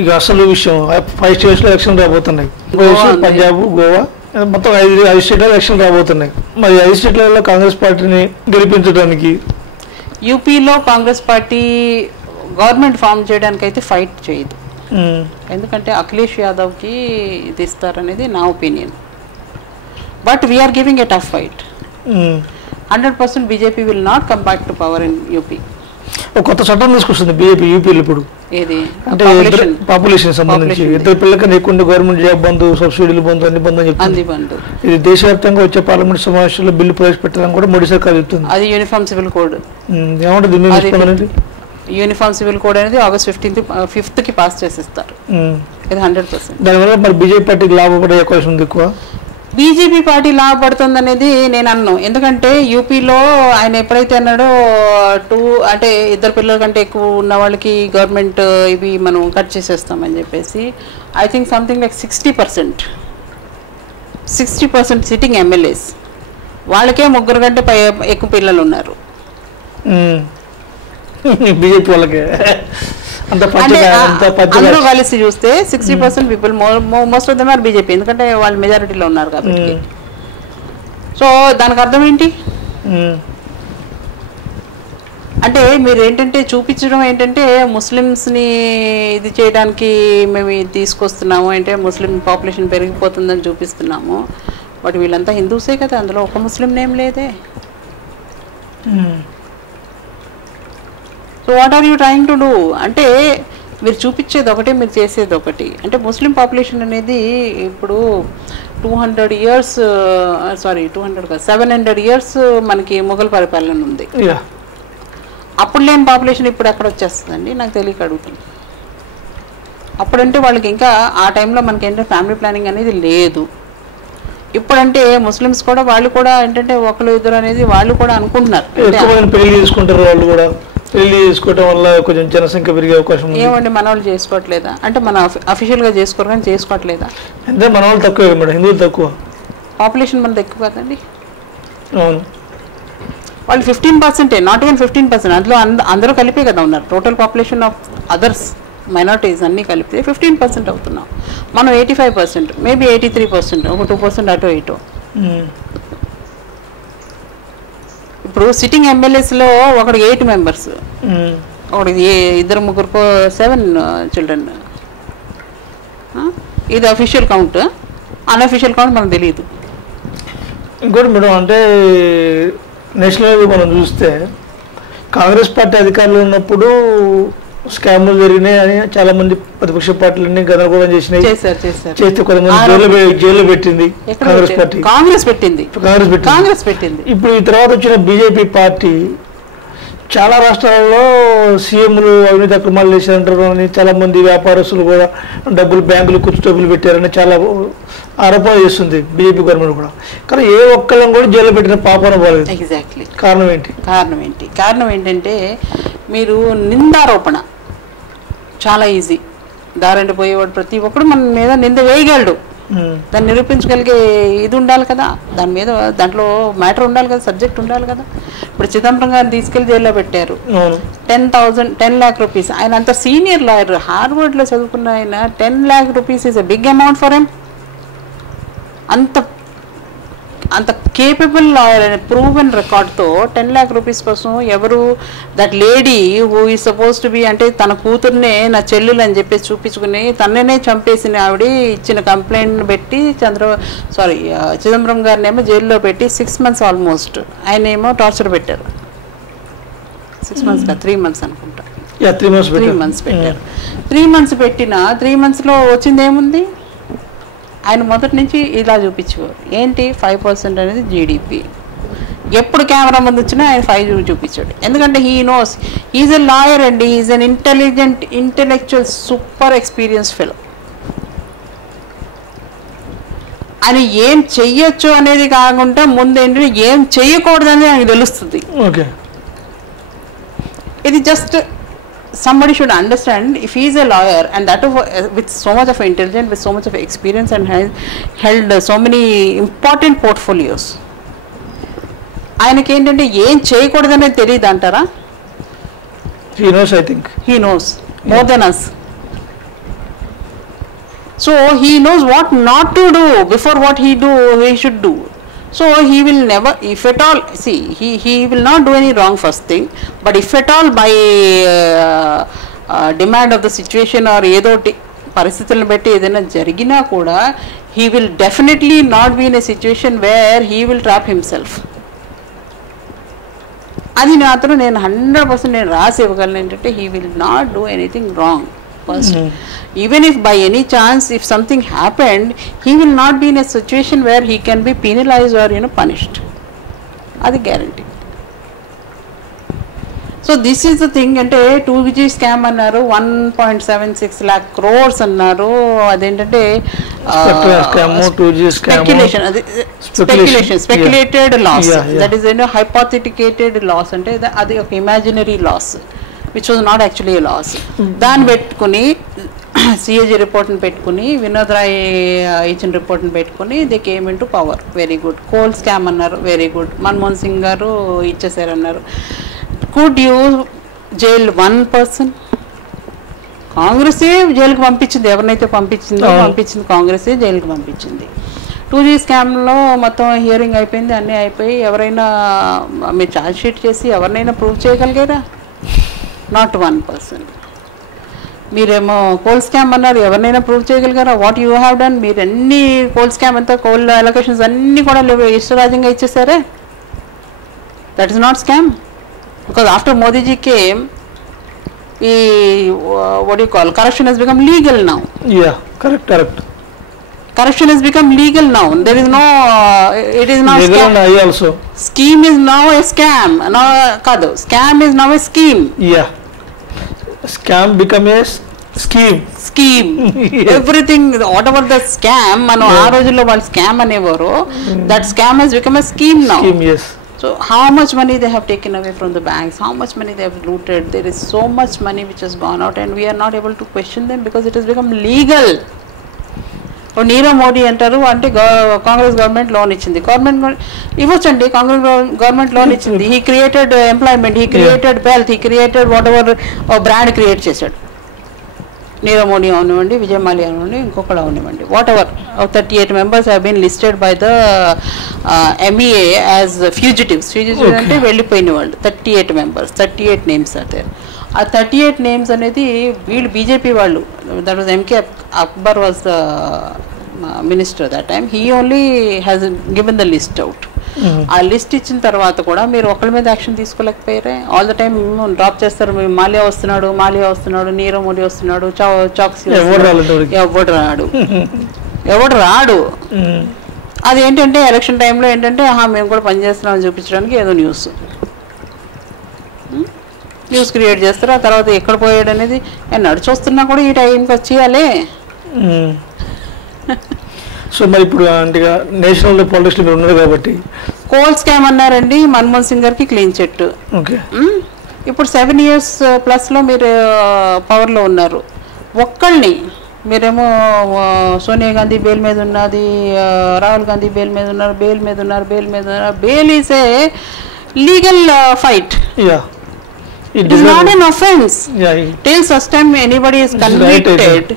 ఇక అసలు విషయం 5 స్టేట్స్లో ఎలక్షన్ రాబోతున్నాయి. పంజాబ్, గోవా మొత్తం 5 స్టేట్లో ఎలక్షన్ రాబోతున్నాయి. మరి 5 స్టేట్లలో కాంగ్రెస్ పార్టీని గెలిపించడానికి యూపీలో కాంగ్రెస్ పార్టీ గవర్నమెంట్ ఫామ్ చేయడానికి అయితే ఫైట్ చేయదు. ఎందుకంటే అఖిలేష్ యాదవ్కి ఇది ఇస్తారనేది నా opinion. But we're giving a tough fight. 100% BJP will not come back to power in UP. కొత్త చట్టం తీసుకొస్తుంది బీజేపీ యూపీలో ఇప్పుడు. ఏది అంటే పాపులేషన్ సంబంధించి 2 పిల్లలకన్నా ఎక్కువ గవర్నమెంట్ జాబ్ బంధు, సబ్సిడీలు బంధు, అన్ని బంధు అని చెప్తుంది. ఇది దేశవ్యాప్తంగా వచ్చే పార్లమెంట్ సమావేశంలో బిల్లు ప్రవేశపెట్టాలని కూడా మోడీ సర్కార్ చెప్తుంది. అది యూనిఫామ్ సివిల్ కోడ్. ఏమంటుంది యూనిఫామ్ సివిల్ కోడ్ అనేది August 5th పాస్ చేసేస్తారు. ఇది 100%. దానివల్ల మరి బీజేపీ పార్టీకి లాభపడే అవకాశం ఉంది ఎక్కువ. బీజేపీ పార్టీ లాభపడుతుంది అనేది నేను అన్నాను. ఎందుకంటే యూపీలో ఆయన ఎప్పుడైతే అన్నాడో అంటే 2 పిల్లల కంటే ఎక్కువ ఉన్న వాళ్ళకి గవర్నమెంట్ ఇవి మనం కట్ చేసేస్తామని చెప్పేసి I think something like 60% sitting MLAs వాళ్ళకే 3 కంటే ఎక్కువ పిల్లలు ఉన్నారు. బీజేపీ వాళ్ళకే అందరూ కలిసి చూస్తే 60% people most of them or BJP. ఎందుకంటే వాళ్ళు మెజారిటీలో ఉన్నారు కాబట్టి. సో దానికి అర్థం ఏంటి అంటే మీరు ఏంటంటే చూపించడం ఏంటంటే ముస్లిమ్స్ని ఇది చేయడానికి మేము తీసుకొస్తున్నాము, అంటే ముస్లిం పాపులేషన్ పెరిగిపోతుందని చూపిస్తున్నాము. బట్ వీళ్ళంతా హిందూసే కదా, అందులో ఒక ముస్లిం నేమ్ లేదే. So what are you trying to do అంటే మీరు చూపించేది ఒకటి, మీరు చేసేది ఒకటి. అంటే ముస్లిం పాపులేషన్ అనేది ఇప్పుడు 700 years మనకి మొఘల్ పరిపాలన ఉంది. అప్పుడు లేని పాపులేషన్ ఇప్పుడు ఎక్కడ వచ్చేస్తుందండి నాకు తెలియక అడుగుతుంది. అప్పుడంటే వాళ్ళకి ఇంకా ఆ టైంలో మనకి ఏంటంటే ఫ్యామిలీ ప్లానింగ్ అనేది లేదు. ఇప్పుడంటే ముస్లిమ్స్ కూడా వాళ్ళు కూడా ఏంటంటే 1-2 అనేది వాళ్ళు కూడా అనుకుంటున్నారు. పెళ్లి చేసుకోవటం వల్ల కొంచెం జనసంఖ్య పెరిగే అవకాశం ఉంది. ఏమండి మన వాళ్ళు చేసుకోవట్లేదా? అంటే మన అఫీషియల్గా చేసుకోరు కానీ చేసుకోవట్లేదా? అంటే మన వాళ్ళు తక్కువ మేడం, హిందువులు తక్కువ, పాపులేషన్ మనది ఎక్కువ కదండి. అవును, వాళ్ళు 15%, నాట్ ఈవెన్ 15%. అందులో అందరూ కలిపే కదా ఉన్నారు. Total population of others minorities అన్నీ కలిపితే 15% అవుతున్నాం. మనం 85%, మేబీ 83%, ఒక 2% అటో ఇటో. ఇప్పుడు సిట్టింగ్ ఎమ్మెల్యేస్లో ఒకడికి 8 మెంబర్స్, ఒకడికి 2-3 7 చిల్డ్రన్. ఇది అఫీషియల్ కౌంట్. అన్అఫీషియల్ కౌంట్ మనకు తెలియదు. ఇంకోటి మేడం అంటే నేషనల్ లెవెల్ మనం చూస్తే కాంగ్రెస్ పార్టీ అధికారంలో ఉన్నప్పుడు స్కామ్లు జరిగినాయి అని చాలా మంది ప్రతిపక్ష పార్టీలన్నీ గందరగోళం చేసినాయి. చేస్తే కొంతమంది జైల్లో పెట్టింది కాంగ్రెస్ పెట్టింది. ఇప్పుడు ఈ తర్వాత వచ్చిన బీజేపీ పార్టీ చాలా రాష్ట్రాల్లో సీఎంలు అవినీతి అక్రమాలు చేశారంటారు అని, చాలా మంది వ్యాపారస్తులు కూడా బ్యాంకులు డబ్బులు పెట్టారని చాలా ఆరోపణలు చేస్తుంది బీజేపీ గవర్నమెంట్ కూడా. కానీ ఏ ఒక్కళ్ళని కూడా జైల్లో పెట్టిన పాపన పోలేదు. ఎగ్జాక్ట్లీ. కారణం ఏంటంటే మీరు నిందారోపణ చాలా ఈజీ. దారంటే పోయేవాడు ప్రతి ఒక్కడు మన మీద నింద వేయగలడు. దాన్ని నిరూపించగలిగే ఇది ఉండాలి కదా, దాంట్లో మ్యాటర్ ఉండాలి కదా, సబ్జెక్ట్ ఉండాలి కదా. ఇప్పుడు చిదంబరం గారిని తీసుకెళ్లి జైల్లో పెట్టారు. 10 lakh rupees. ఆయన అంత సీనియర్ లాయర్, హార్వర్డ్లో చదువుకున్న ఆయన 10 lakh rupees is a big amount for him. అంత కేపబుల్ లాయర్ అనే ప్రూవెన్ రికార్డ్తో 10 lakh rupees కోసం ఎవరు that lady who is suppose to be అంటే తన కూతుర్నే నా చెల్లెలు అని చెప్పేసి చూపించుకుని తననే చంపేసిన ఆవిడ ఇచ్చిన కంప్లైంట్ పెట్టి చిదంబరం గారిని ఏమో జైల్లో పెట్టి 6 months ఆల్మోస్ట్, ఆయన ఏమో టార్చర్ పెట్టారు. 6 months కాదు, 3 months అనుకుంటా. 3 months పెట్టారు. 3 months పెట్టిన 3 monthsలో వచ్చింది ఏముంది? ఆయన మొదటి నుంచి ఇలా చూపించేవారు. ఏంటి 5% అనేది జీడిపి. ఎప్పుడు కెమెరా ముందు వచ్చినా ఆయన 5 చూపించాడు. ఎందుకంటే he knows, he's a lawyer అండి, he's an intellectual super experience fellow. ఆయన ఏం చెయ్యొచ్చు అనేది కాకుండా ముందు ఏంటంటే ఏం చెయ్యకూడదు అనేది ఆయనకు తెలుస్తుంది. ఇది just somebody should understand if he is a lawyer and that with so much of intelligence, with so much of experience and has held so many important portfolios, ఆయనకి ఏంటంటే ఏం చేయకూడదనేది తెలియదు అంటారా? he knows, I think he knows more than us. So he knows what not to do before what he should do. So he will never, if at all, see, he will not do any wrong first thing, but if at all by demand of the situation or ఏదో పరిస్థితులను బట్టి ఏదైనా జరిగినా కూడా he will definitely not be in a situation where he will trap himself. అది మాత్రం నేను 100% నేను రాసి ఇవ్వగలను ఏంటంటే he will not do anything wrong first. Even if by any chance if something happened, he will not be in a situation where he can be penalized or punished. అది guarantee. So this is the thing, అంటే 2G scam అన్నారు, 1.76 lakh crores అన్నారు, అదేంటంటే speculated loss, that is hypotheticated loss, అంటే అది ఒక imaginary loss which was not actually a loss. దాన్ని పెట్టుకుని సిఏజీ రిపోర్ట్ని పెట్టుకుని వినోద్ రాయ్ ఇచ్చిన రిపోర్ట్ని పెట్టుకుని they came into power. Very good. Coal scam అన్నారు, వెరీ గుడ్. మన్మోహన్ సింగ్ గారు ఇచ్చేసారన్నారు. Could you jail one person? కాంగ్రెసే జైలుకి పంపించింది, ఎవరినైతే పంపించింది కాంగ్రెసే జైలుకి పంపించింది. 2G స్కామ్లో మొత్తం హియరింగ్ అయిపోయింది, అన్నీ అయిపోయి ఎవరైనా మీరు ఛార్జ్ షీట్ చేసి ఎవరినైనా ప్రూవ్ చేయగలిగారా? Not one person. మీరేమో కోల్ స్కామ్ అన్నారు, ఎవరినైనా ప్రూవ్ చేయగలిగారా? What you have done? మీరు అన్ని కోల్ స్కామ్ అంతా, కోల్ అలొకేషన్స్ అన్నీ కూడా ఇష్టరాజ్యంగా ఇచ్చేసారే. That is not scam. Because after Modiji came, what do you call, corruption has become legal now. Yeah, correct. Corruption has become legal now. There is no, it is not legal scam. and also Scheme is now a scam. Now, kado, scam is now a scheme. Yeah, scam become a scheme. Yeah. Everything, whatever the scam, mano aa rojullo వాళ్ళు scam అనేవారు, that scam has become a scheme now. Scheme, yes. So how much money they have taken away from the banks, how much money they have looted, there is so much money which has gone out and we are not able to question them because it has become legal. Nirav Modi అంటారు, అంటే Congress government loan ఇచ్చింది, government ఇవ్వచ్చండి, Congress government loan ఇచ్చింది. He created employment, he created wealth, he created what ever brand create చేశాడు. నీరవ్ మోడీ అవనివ్వండి, విజయ్ మాల్యా అవనివ్వండి, ఇంకొకళ్ళు అవనివ్వండి, what ever. 38 members have been listed by the MEA as fugitives. Fugitives అంటే వెళ్ళిపోయిన వాళ్ళు. 38 members, 38 names are there. ఆ 38 names అనేది వీళ్ళు బీజేపీ వాళ్ళు. That was MK Akbar was the minister that time. He only has given the list out. ఆ list ఇచ్చిన తర్వాత కూడా మీరు ఒకళ్ళ మీద యాక్షన్ తీసుకోలేకపోయారే. ఆల్ ద టైమ్ డ్రాప్ చేస్తారు, మాల్యా వస్తున్నాడు, నీరవ్ మోడీ వస్తున్నాడు, చాక్సీ ఎవడు రాడు. అదేంటంటే ఎలక్షన్ టైంలో ఏంటంటే మేము కూడా పనిచేస్తున్నామని చూపించడానికి ఏదో న్యూస్ క్రియేట్ చేస్తారు. ఆ తర్వాత ఎక్కడ పోయాడు అనేది నడిచొస్తున్నా కూడా ఈ టైంకి వచ్చేయాలే. సో మరి ఇప్పుడు అంటే నేషనల్ పాలిటిక్స్ లో ఉన్నారు కాబట్టి కోల్ స్కామ్ అన్నారండి, మన్మోహన్ సింగ్ గారికి క్లీన్ చిట్. ఇప్పుడు 7 years ప్లస్లో మీరు పవర్లో ఉన్నారు. ఒక్కళ్ళని మీరేమో సోనియా గాంధీ బెయిల్ మీద ఉన్నది, రాహుల్ గాంధీ బెయిల్ మీద ఉన్నారు, bail is a legal fight. It is not an offense. Till such time anybody is convicted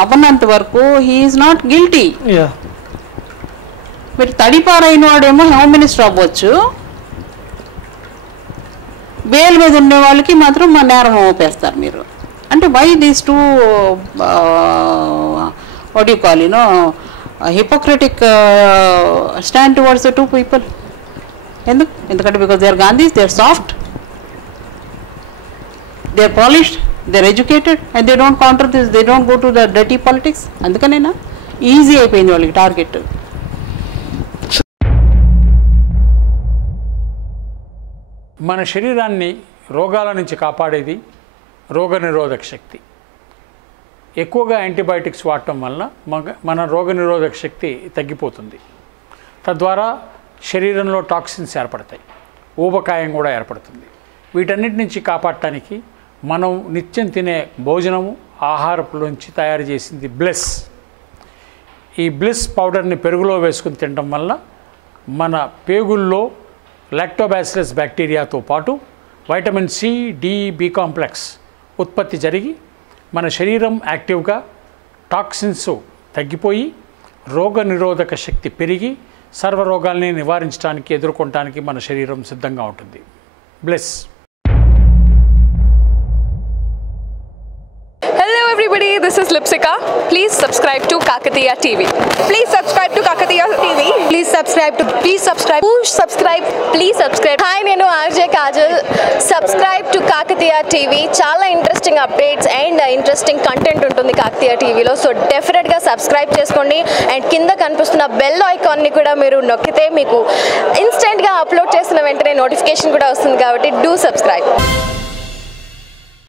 అవ్వనంత వరకు he is not guilty. మీరు తడిపారైన వాడేమో హోమ్ మినిస్టర్ అవ్వచ్చు, బెయిల్ మీద ఉండే వాళ్ళకి మాత్రం మా నేరం మోపేస్తారు మీరు. అంటే why these two what you call hypocritic stand towards the two people. ఎందుకంటే because they are Gandhis, they are soft, they are polished, they are educated and they don't counter this, they don't go to the dirty politics. అందుకనేనా easy అయిపోయింది వాళ్ళకి target. మన శరీరాన్ని రోగాల నుంచి కాపాడేది రోగనిరోధక శక్తి. ఎక్కువగా యాంటీబయాటిక్స్ వాడటం వలన మన రోగనిరోధక శక్తి తగ్గిపోతుంది. తద్వారా శరీరంలో టాక్సిన్స్ ఏర్పడతాయి, ఊబకాయం కూడా ఏర్పడుతుంది. వీటన్నిటి నుంచి కాపాడటానికి మనం నిత్యం తినే భోజనము, ఆహారపు నుంచి తయారు చేసింది బ్లెస్. ఈ బ్లెస్ పౌడర్ని పెరుగులో వేసుకుని తినడం వల్ల మన పేగుల్లో లాక్టోబాసిలస్ బ్యాక్టీరియాతో పాటు vitamin C, D, B complex ఉత్పత్తి జరిగి మన శరీరం యాక్టివ్గా టాక్సిన్స్ తగ్గిపోయి రోగనిరోధక శక్తి పెరిగి సర్వరోగాల్ని నివారించడానికి ఎదుర్కొనడానికి మన శరీరం సిద్ధంగా ఉంటుంది. Bless. Hello everybody, this is Lipsika. Please subscribe to Kakatiya TV. Please subscribe to Kakatiya TV. Please subscribe. Please subscribe. Please subscribe. Hi, nenu RJ Kajal. Subscribe to Kakatiya TV. Chala interesting updates and interesting content untundi Kakatiya TV lo. So definitely ga subscribe cheskondi and kinda kanipustunna bell icon ni kuda meeru nokkite meeku instant ga upload chesina ventane notification kuda vastundi kabatti do subscribe.